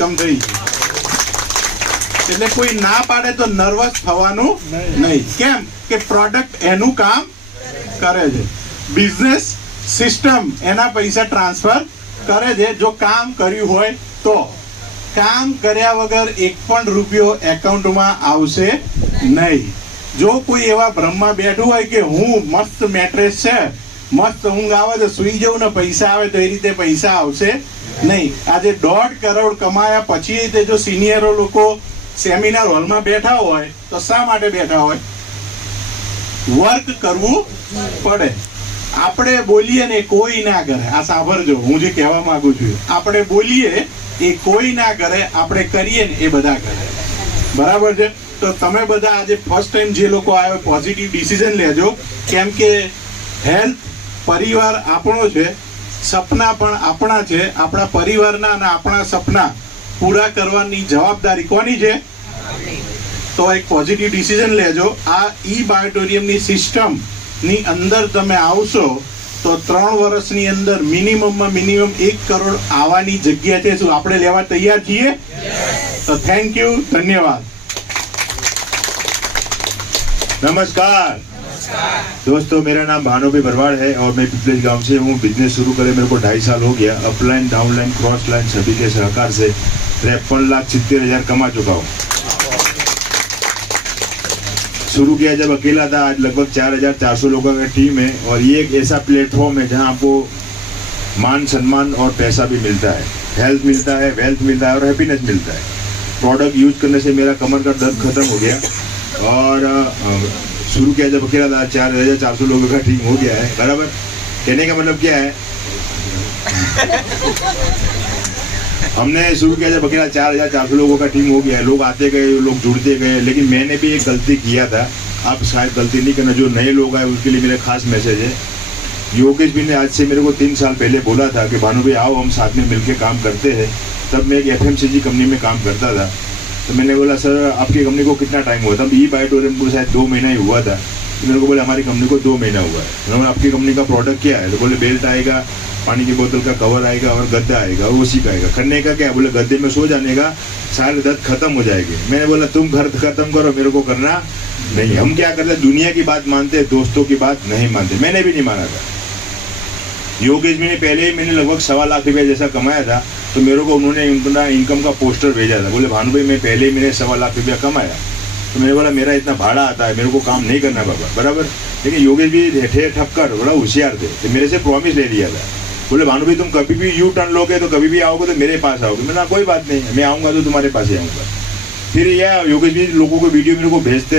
Income થઈ ગઈ. એટલે કોઈ ના પાડે તો નર્વસ થવાનું નહીં. કેમ કે પ્રોડક્ટ એનું કામ કરે છે, બિઝનેસ સિસ્ટમ એના પૈસા ટ્રાન્સફર કરે છે જો કામ કર્યું હોય તો. કામ કર્યા વગર એક પણ રૂપિયો એકાઉન્ટમાં આવશે નહીં. જો કોઈ એવા ભ્રમમાં બેઠું હોય કે હું મસ્ત મેટ્રેસ છે, મસ્ત ઊંઘ આવે તો સુઈ જવું ને પૈસા આવે તો એ રીતે પૈસા આવશે નહીં. આજે 1.5 કરોડ કમાયા પછી તે જો સિનિયરો લોકો સેમિનાર હોલમાં બેઠા હોય તો શા માટે બેઠા હોય? વર્ક કરવું પડે. આપણે બોલીએ ને કોઈ ના કરે. આ સાંભળજો, હું જે કહેવા માંગુ છું, આપણે બોલીએ એ કોઈ ના કરે, આપણે કરીએ ને એ બધા કરે. બરાબર છે? તો તમે બધા આજે ફર્સ્ટ ટાઈમ જે લોકો આવ્યો પોઝિટિવ ડિસિઝન લેજો. કેમ કે હેલ્થ પરિવાર આપણો છે, સપના પણ આપણા છે. આપણા પરિવારના અને આપણા સપના પૂરા કરવાની જવાબદારી કોની છે? તો એક પોઝિટિવ ડિસિઝન લેજો. આ ઈ બાયોટોરિયમની સિસ્ટમ ની અંદર તમે આવશો તો 3 વર્ષની અંદર મિનિમમ 1 કરોડ આવવાની જગ્યા છે. શું આપણે લેવા તૈયાર છીએ? તો થેન્ક યુ, ધન્યવાદ. नमस्कार दोस्तों, मेरा नाम भानु भाई भरवाड़ है और मैं पिपलेज गांव से हूँ. बिजनेस शुरू करे मेरे को 2.5 साल हो गया. अपलाइन, डाउनलाइन, क्रॉस लाइन सभी के सहकार से 53,70,000 कमा चुका हूँ. शुरू किया जब अकेला था, आज लगभग 4,400 लोगों का टीम है और ये एक ऐसा प्लेटफॉर्म है जहाँ आपको मान सम्मान और पैसा भी मिलता है, हेल्थ मिलता है, वेल्थ मिलता है और हैप्पीनेस मिलता है. प्रोडक्ट यूज करने से मेरा कमर का दर्द खत्म हो गया और शुरू किया जब अकेला था, 4,400 लोगों का टीम हो गया है. बराबर? कहने का मतलब क्या है? हमने शुरू किया जब अकेला 4,400 लोगों का टीम हो गया है. लोग आते गए, लोग जुड़ते गए, लेकिन मैंने भी एक गलती किया था. आप शायद गलती नहीं करना. जो नए लोग आए उसके लिए मेरा खास मैसेज है. योगेश भी ने आज से मेरे को 3 साल पहले बोला था कि भानु भाई आओ हम साथ में मिलकर काम करते हैं. तब मैं एक FMCG कंपनी में काम करता था. तो मैंने बोला सर आपकी कंपनी को कितना टाइम हुआ? तब ई बायोटोरियम को शायद 2 महीना ही हुआ था. तो मेरे को बोले हमारी कंपनी को 2 महीना हुआ है. तो मैंने आपकी कंपनी का प्रोडक्ट क्या है? तो बोले बेल्ट आएगा, पानी की बोतल का कवर आएगा और गद्दा आएगा. और उसी का आएगा. करने का क्या? बोले गद्दे में सो जाने का, सारे दर्द खत्म हो जाएंगे. मैंने बोला तुम घर खत्म करो, मेरे को करना नहीं. हम क्या करते, दुनिया की बात मानते, दोस्तों की बात नहीं मानते. मैंने भी नहीं माना था. योगेश भी ने पहले ही मैंने लगभग 1.25 लाख रुपया जैसा कमाया था, तो मेरे को उन्होंने इनकम का पोस्टर भेजा था. बोले भानु भाई मैं पहले ही मैंने 1.25 लाख रुपया कमाया. तो मैंने बोला मेरा इतना भाड़ा आता है, मेरे को काम नहीं करना बाबा. बराबर? लेकिन योगेश भी ठे ठपकर बड़ा होशियार थे. तो मेरे से प्रॉमिस ले लिया था. बोले भानु भाई तुम कभी भी यू टर्न लोगे तो कभी भी आओगे तो मेरे पास आओगे. मैंने कोई बात नहीं, मैं आऊँगा तो तुम्हारे पास ही आऊँगा. फिर यह योगेश भी लोगों को वीडियो मेरे को भेजते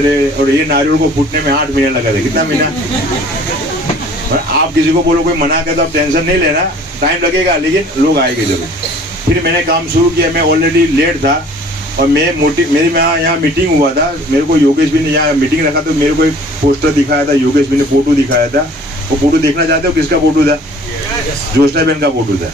रहे और ये नारियल को फूटने में 8 महीना लगा था. कितना महीना? और आप किसी को बोलो कोई मना कर तो आप टेंशन नहीं लेना, टाइम लगेगा लेकिन लोग आएंगे जरूर. फिर मैंने काम शुरू किया. मैं ऑलरेडी लेट था और मेरी यहाँ मीटिंग हुआ था. मेरे को योगेश भी ने यहाँ मीटिंग रखा तो मेरे को एक पोस्टर दिखाया था. योगेश भी ने फोटो दिखाया था. वो फोटो देखना चाहते हो? किसका फोटो था? जोशना बहन का फोटो था.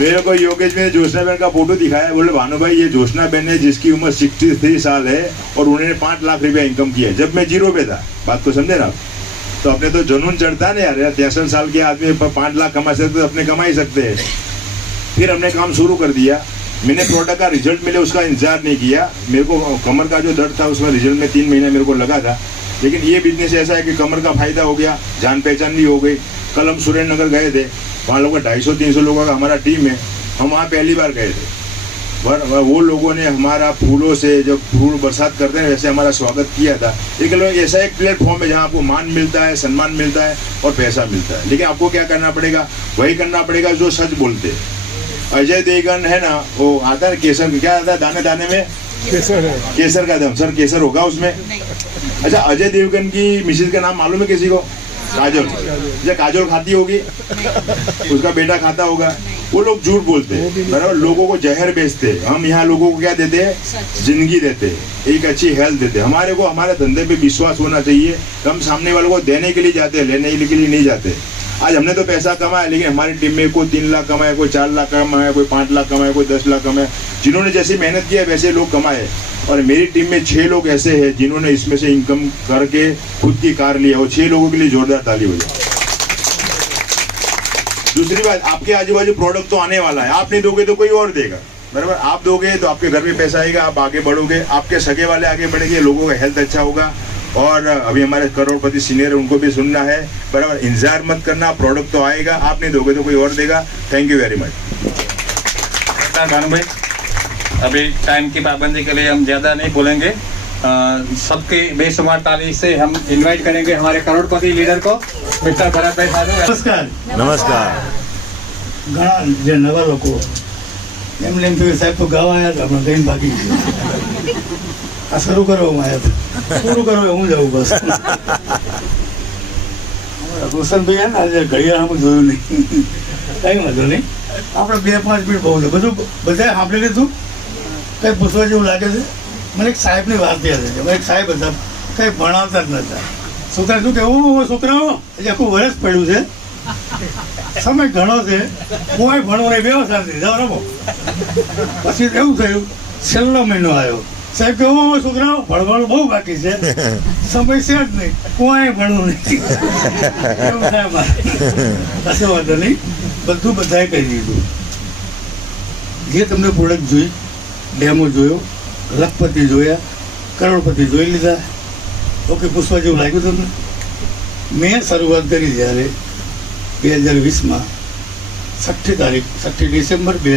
मेरे को योगेश ने जोशना बहन का फोटो दिखाया. बोले भानु भाई ये जोशना बहन है जिसकी उम्र 63 साल है और उन्होंने 5 लाख रुपया इनकम किया जब मैं 0 पे था. बात को समझे ना आप? तो अपने तो जुनून चढ़ता ना यार. 63 साल के आदमी 5 लाख कमा सकते तो अपने कमा ही सकते हैं. फिर हमने काम शुरू कर दिया. मैंने प्रोडक्ट का रिजल्ट मिले उसका इंतजार नहीं किया. मेरे को कमर का जो दर्द था उसमें रिजल्ट में 3 महीना मेरे को लगा था. लेकिन ये बिजनेस ऐसा है कि कमर का फायदा हो गया, जान पहचान भी हो गई. कल हम सुरेंद्र नगर गए थे, वहाँ लोगों 250-300 लोगों का हमारा टीम है. हम वहाँ पहली बार गए थे. वो लोगों ने हमारा फूलों से जब फूल बरसात करते हैं वैसे हमारा स्वागत किया था. लेकिन ऐसा एक प्लेटफॉर्म है जहाँ आपको मान मिलता है, सम्मान मिलता है और पैसा मिलता है. लेकिन आपको क्या करना पड़ेगा? वही करना पड़ेगा जो सच बोलते हैं. अजय देवगन है ना, वो आता है केसर, क्या आता है दाने दाने में केसर का दम. सर केसर होगा उसमें? अच्छा, अजय देवगन की मिसेज का नाम मालूम है किसी को? काजोल. जब काजोल खाती होगी, उसका बेटा खाता होगा. वो लोग झूठ बोलते हैं, बराबर? लोगों को जहर बेचते हैं. हम यहाँ लोगों को क्या देते हैं? जिंदगी देते हैं, एक अच्छी हेल्थ देते हैं. हमारे को हमारे धंधे पे विश्वास होना चाहिए. हम सामने वालों को देने के लिए जाते हैं, लेने के लिए नहीं जाते. आज हमने तो पैसा कमाया, लेकिन हमारी टीम में कोई 3 लाख कमाया, कोई 4 लाख कमाया, कोई 5 लाख कमाया, कोई 10 लाख कमाया. जिन्होंने जैसी मेहनत किया वैसे लोग कमाए. और मेरी टीम में 6 लोग ऐसे हैं जिन्होंने इसमें से इनकम करके खुद की कार लिया. और 6 लोगों के लिए जोरदार ताली हो जाए. दूसरी बात, आपके आजू बाजू प्रोडक्ट तो आने वाला है, आप नहीं दोगे तो कोई और देगा, बराबर। आप दोगे तो आपके घर में पैसा आएगा, आप आगे बढ़ोगे, आपके सगे वाले आगे बढ़ेंगे, लोगों का हेल्थ अच्छा होगा। और अभी हमारे करोड़पति सीनियर उनको भी सुनना है, बराबर। इंतजार मत करना, प्रोडक्ट तो आएगा, आप नहीं दोगे तो कोई और देगा। Thank you very much. Bhanu भाई, अभी टाइम की पाबंदी के लिए हम ज़्यादा नहीं बोलेंगे। सबके बेशुमार ताली से हम इनवाइट करेंगे हमारे करोड़पति लीडर को, मिस्टर भरत भाई साधु। નમસ્કાર. नमस्कार। ઘણા જે નવા લોકો એમને એમ થયું સાહેબ તો ગાવા આવ્યા હતા, હમણાં ગઈને ભાગી ગયા. આ શરૂ કરવામાં આવ્યા હતા, પૂરું કરવા હું જાઉં બસ. રોશનભાઈ હે ને આજે ઘડિયાળ આમ જોયું નહીં, કંઈ વાંધો નહીં. આપણે 2-5 મિનિટ બહુ છે, બધું બધાએ સાંભળી લીધું. કંઈ પૂછવા જેવું લાગે છે? મને એક સાહેબની વાત યાદ છે. મને એક સાહેબ હતા, કંઈ ભણાવતા જ નહોતા. છોકરા શું કહેવું, છોકરાઓ હજી આખું વર્ષ પડ્યું છે, સમય ઘણો છે, કોઈ ભણવું નહીં, બેવા શાંતિ જાઓ રમો. પછી એવું થયું, છેલ્લો મહિનો આવ્યો, સાહેબ કે છોકરાઓ ભણવાનું બહુ બાકી છે, સમય છે જ નહીં, કોઈ ભણવું નહીં. એવું થાય મારે. કશો વાંધો નહીં, બધું બધાએ કહી દીધું. જે તમને પ્રોડક્ટ જોઈ, ડેમો જોયો, લખપતિ જોયા, કરોડપતિ જોઈ લીધા. ઓકે, પૂછવા જેવું લાગ્યું તમને? મેં શરૂઆત કરી જ્યારે 2020માં 6 ડિસેમ્બર 2020